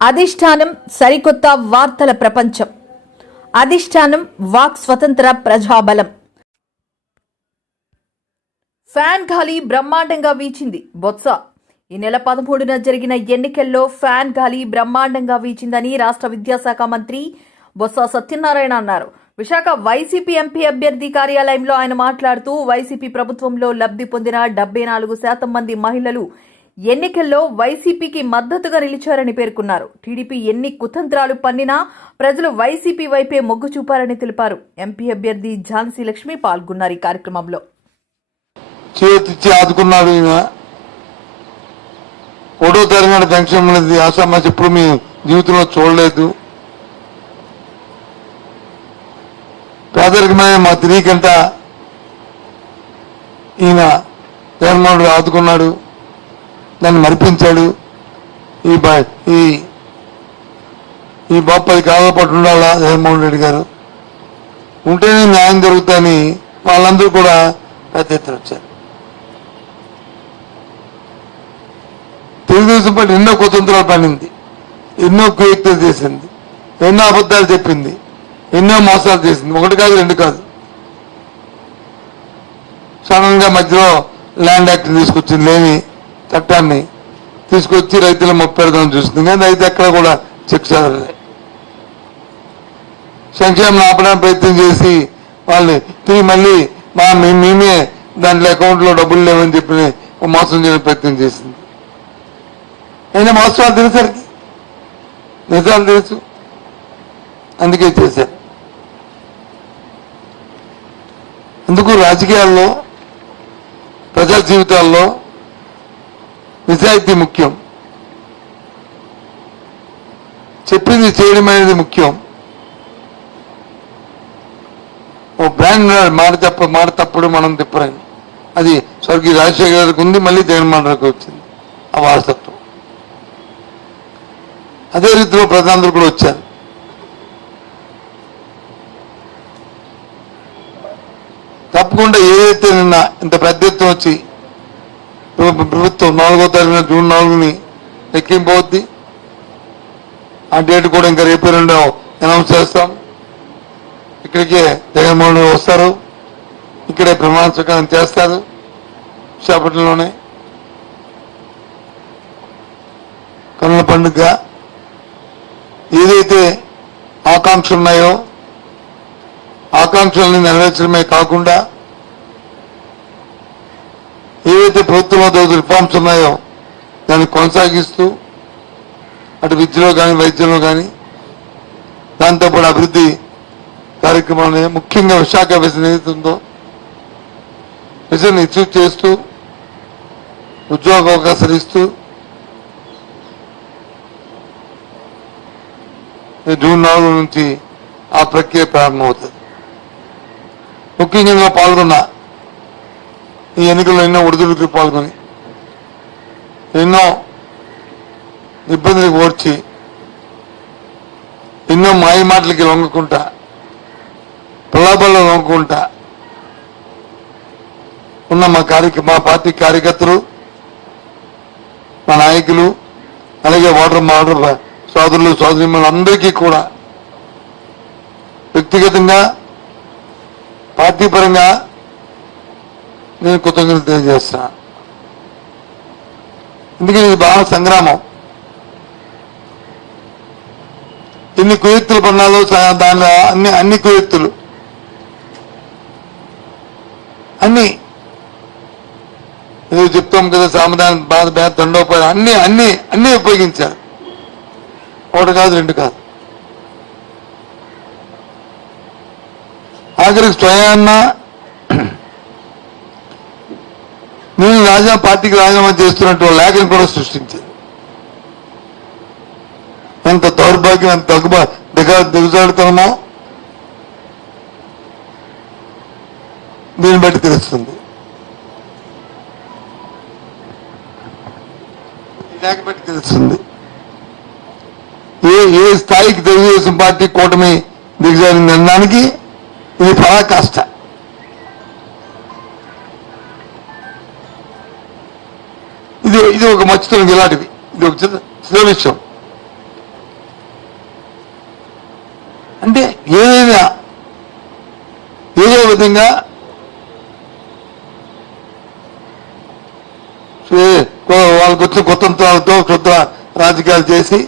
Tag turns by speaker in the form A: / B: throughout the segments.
A: అధిష్టానం సరికొత్త వార్తల ప్రపంచం. అధిష్టానం వాక్ స్వతంత్ర ప్రజాబలం. ఫ్యాన్ గాలి బ్రహ్మాండంగా వీచింది బొత్స. ఈ నెల పదమూడున జరిగిన ఎన్నికల్లో ఫ్యాన్ గాలి బ్రహ్మాండంగా వీచిందని రాష్ట్ర విద్యాశాఖ మంత్రి బొత్స సత్యనారాయణ అన్నారు. విశాఖ వైసీపీ ఎంపీ అభ్యర్థి కార్యాలయంలో ఆయన మాట్లాడుతూ వైసీపీ ప్రభుత్వంలో లబ్ధి పొందిన డెబ్బై నాలుగు శాతం మంది మహిళలు ఎన్నికల్లో వైసీపీకి మద్దతుగా నిలిచారని పేర్కొన్నారు. టీడీపీ ఎన్ని కుతంత్రాలు పన్నినా ప్రజలు వైసీపీ వైపే మొగ్గు చూపారని తెలిపారు. ఎంపీ అభ్యర్థి ఝాన్సీ లక్ష్మి పాల్గొన్నారు ఈ కార్యక్రమంలో.
B: చేతిచ్చి ఆదుకున్నాడు ఒకటో తరగతి పెన్షన్ అనేది ఎప్పుడు మీ జీవితంలో చూడలేదు. పేదరికమైన మా తిరిగికంట ఈయన జగన్మోహన్ రెడ్డి ఆదుకున్నాడు. దాన్ని మరిపించాడు. ఈ బ- ఈ ఈ బాపది పది ఉండాలా జగన్మోహన్ రెడ్డి గారు? ఉంటేనే న్యాయం జరుగుతుందని వాళ్ళందరూ కూడా పెద్ద ఎత్తున వచ్చారు. తెలుగుదేశం పార్టీ ఎన్నో కుతంత్రాలు పడింది ఎన్నో కుయుక్తులు చేసింది ఎన్నో అబద్ధాలు చెప్పింది ఎన్నో మోసాలు చేసింది. ఒకటి కాదు రెండు కాదు. సడన్ మధ్యలో ల్యాండ్ యాక్ట్ తీసుకొచ్చింది లేని చట్టాన్ని తీసుకొచ్చి రైతుల మొప్పెడదాం చూస్తుంది. కానీ రైతు ఎక్కడ కూడా శిక్ష సంక్షేమం ఆపడానికి ప్రయత్నం చేసి వాళ్ళని తిరిగి మళ్ళీ మా మేమే దాంట్లో అకౌంట్లో డబ్బులు లేవని చెప్పి మోసం చేయడం ప్రయత్నం చేసింది అయినా మోసాలు తెలుసరికి? నిజాలు తెలుసు. అందుకే చేశారు. అందుకు రాజకీయాల్లో ప్రజా జీవితాల్లో నిజాయితీ ముఖ్యం. చెప్పింది చేయడం అనేది ముఖ్యం. ఓ బ్రాండ్ ఉన్నాడు, మాట తప్ప మాట తప్పుడు మనం తిప్పరం అది స్వర్గీయ రాజశేఖర్ గారికి ఉంది మళ్ళీ జగన్మోహన్ రెడ్డికి వచ్చింది. ఆ వారసత్వం. అదే రీతిలో ప్రజలందరూ కూడా వచ్చారు. తప్పకుండా ఏదైతే నిన్న ఇంత పెద్ద ఎత్తున వచ్చి ప్రభుత్వం నాలుగో తారీఖున జూన్ నాలుగుని లెక్కింపు ఆ డేట్ కూడా ఇంకా రేపు రెండో అనౌన్స్ చేస్తాం. ఇక్కడికే జగన్మోహన్ రెడ్డి వస్తారు. ఇక్కడే ప్రమాణ స్వీకారం చేస్తారు. విశాఖపట్నంలోనే కన్నుల పండుగ ఏదైతే ఆకాంక్షలు ఉన్నాయో ఆకాంక్షల్ని నెరవేర్చడమే కాకుండా ఏవైతే ప్రభుత్వంలో రిఫార్మ్స్ ఉన్నాయో దాన్ని కొనసాగిస్తూ అటు విద్యలో కానీ వైద్యంలో కానీ దాంతోపాటు అభివృద్ధి కార్యక్రమాలు ముఖ్యంగా విశాఖ విజన్ ఏదైతే ఉందో విజన్ అచీవ్ చేస్తూ ఉద్యోగ అవకాశాలు ఇస్తూ జూన్ నాలుగు నుంచి ఆ ప్రక్రియ ప్రారంభమవుతుంది. ముఖ్యంగా పాల్గొన్న ఈ ఎన్నికల్లో ఎన్నో ఒడిదుడుకులు పాల్గొని ఎన్నో ఇబ్బందులకు ఓడ్చి ఎన్నో మాయ మాటలకి లొంగకుంటా ప్రలాభాల్లో లొంగకుంటా ఉన్న మా కార్య మా పార్టీ కార్యకర్తలు మా నాయకులు అలాగే ఓటర్ మాటర్ సోదరులు సోదరిమణులు అందరికీ కూడా వ్యక్తిగతంగా పార్టీ పరంగా నేను కృతజ్ఞతలు తెలియజేస్తున్నాను ఎందుకంటే ఇది బాగా సంగ్రామం. ఎన్ని కుయత్తులు పన్నాలో దానిలో అన్ని అన్ని కుయత్తులు అన్ని. ఏదో చెప్తాం కదా సామధానం బాధ బేద దండోపాయం అన్ని అన్ని అన్ని ఉపయోగించారు. ఒకటి కాదు రెండు కాదు. ఆఖరికి స్వయాన్న రాజీనామా పార్టీకి రాజీనామా చేస్తున్నట్టు లేఖను కూడా సృష్టించారు. ఎంత దౌర్భాగ్యం ఎంత దగ్గు దిగ దిగజాడుతామో దీన్ని బట్టి తెలుస్తుంది. లేఖ బట్టి తెలుస్తుంది. ఏ ఏ స్థాయికి తెలుగుదేశం పార్టీ కూటమి దిగజారింది అనడానికి ఇది పరాకాష్ట. ఇది ఇది ఒక మచ్చుతుంది ఇలాంటిది ఇది ఒక చిన్న విషయం. అంటే ఏదైనా ఏదో విధంగా వాళ్ళకు వచ్చిన కుతంత్రాలతో క్షుద్ర రాజకీయాలు చేసి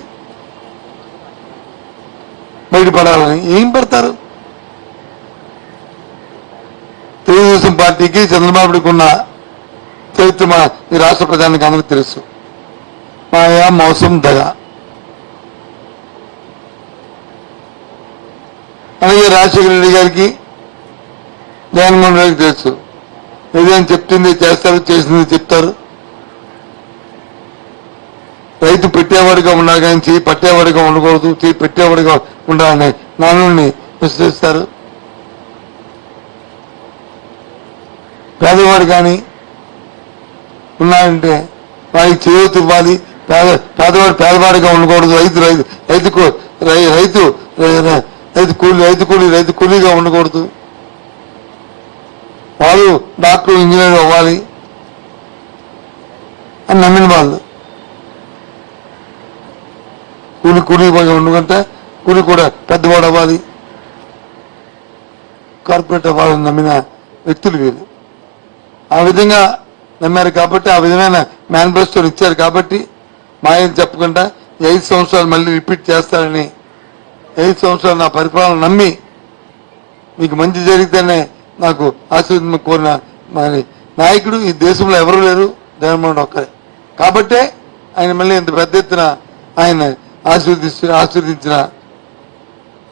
B: బయటపడాలని ఏం పడతారు? తెలుగుదేశం పార్టీకి చంద్రబాబుడికి ఉన్న చరిత్ర మా ఈ రాష్ట్ర ప్రజానికి అందరికీ తెలుసు. మాయా మోసం దగ అలాగే రాజశేఖర రెడ్డి గారికి జగన్మోహన్ రెడ్డికి తెలుసు. ఏదైనా చెప్తుంది చేస్తారు చేసింది చెప్తారు. రైతు పెట్టేవాడిగా ఉండాలి కానీ చేయి పట్టేవాడిగా ఉండకూడదు చేయి పెట్టేవాడిగా ఉండాలని నానుడిని విశ్వసిస్తారు. పేదవాడు కానీ ఉన్నాయంటే వాడికి చేయూత ఇవ్వాలి. పేద పేదవాడు పేదవాడిగా ఉండకూడదు. రైతు రైతు రైతుకు రైతు రైతు కూలి రైతు కూలి రైతు కూలీగా ఉండకూడదు. వాళ్ళు డాక్టర్ ఇంజనీర్ అవ్వాలి అని నమ్మిన వాళ్ళు. కూలి కూలి ఉండకుంటే కూలి కూడా పెద్దవాడు అవ్వాలి. కార్పొరేట్ అవ్వాలని నమ్మిన వ్యక్తులు వీళ్ళు. ఆ విధంగా నమ్మారు కాబట్టి ఆ విధమైన మేనిఫెస్టోని ఇచ్చారు కాబట్టి మాయని చెప్పకుండా ఐదు సంవత్సరాలు మళ్ళీ రిపీట్ చేస్తారని ఐదు సంవత్సరాలు నా పరిపాలన నమ్మి మీకు మంచి జరిగితేనే నాకు ఆశీర్వదం కోరిన మరి నాయకుడు ఈ దేశంలో ఎవరు లేరు జగన్మోహన్ ఒక్కరే. కాబట్టే ఆయన మళ్ళీ ఇంత పెద్ద ఎత్తున ఆయన ఆశీర్వదించి ఆశీర్వదించిన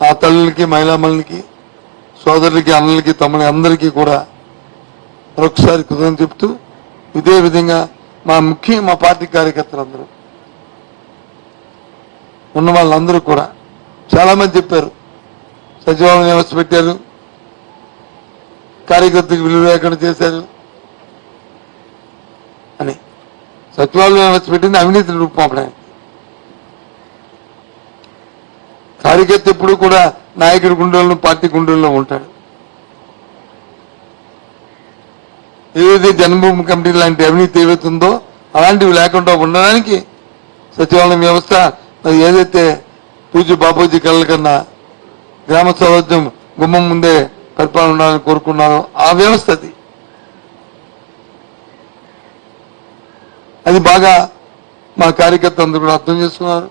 B: ఆ తల్లులకి మహిళామణులకి సోదరులకి అన్నలకి తమని అందరికీ కూడా మరొకసారి కృతజ్ఞత చెప్తూ ఇదే విధంగా మా ముఖ్య మా పార్టీ కార్యకర్తలందరూ ఉన్న వాళ్ళందరూ కూడా చాలా మంది చెప్పారు. సచివాలయం వ్యవస్థ పెట్టారు. కార్యకర్తకు విలువ లేకుండా చేశారు. అని. సచివాలయం వ్యవస్థ పెట్టింది అవినీతి రూపం కార్యకర్త ఎప్పుడు కూడా నాయకుడి గుండెల్లో పార్టీ గుండెల్లో ఉంటాడు. ఏదైతే జన్మభూమి కమిటీ లాంటి అవినీతి ఏవైతుందో అలాంటివి లేకుండా ఉండడానికి సచివాలయం వ్యవస్థ మరి ఏదైతే పూజ బాపూజీ కళ్ళ కన్నా గ్రామ స్వరాజ్యం గుమ్మం ముందే పరిపాలన ఉండాలని కోరుకున్నారో ఆ వ్యవస్థ అది. అది బాగా మా కార్యకర్త అందరూ కూడా అర్థం చేసుకున్నారు.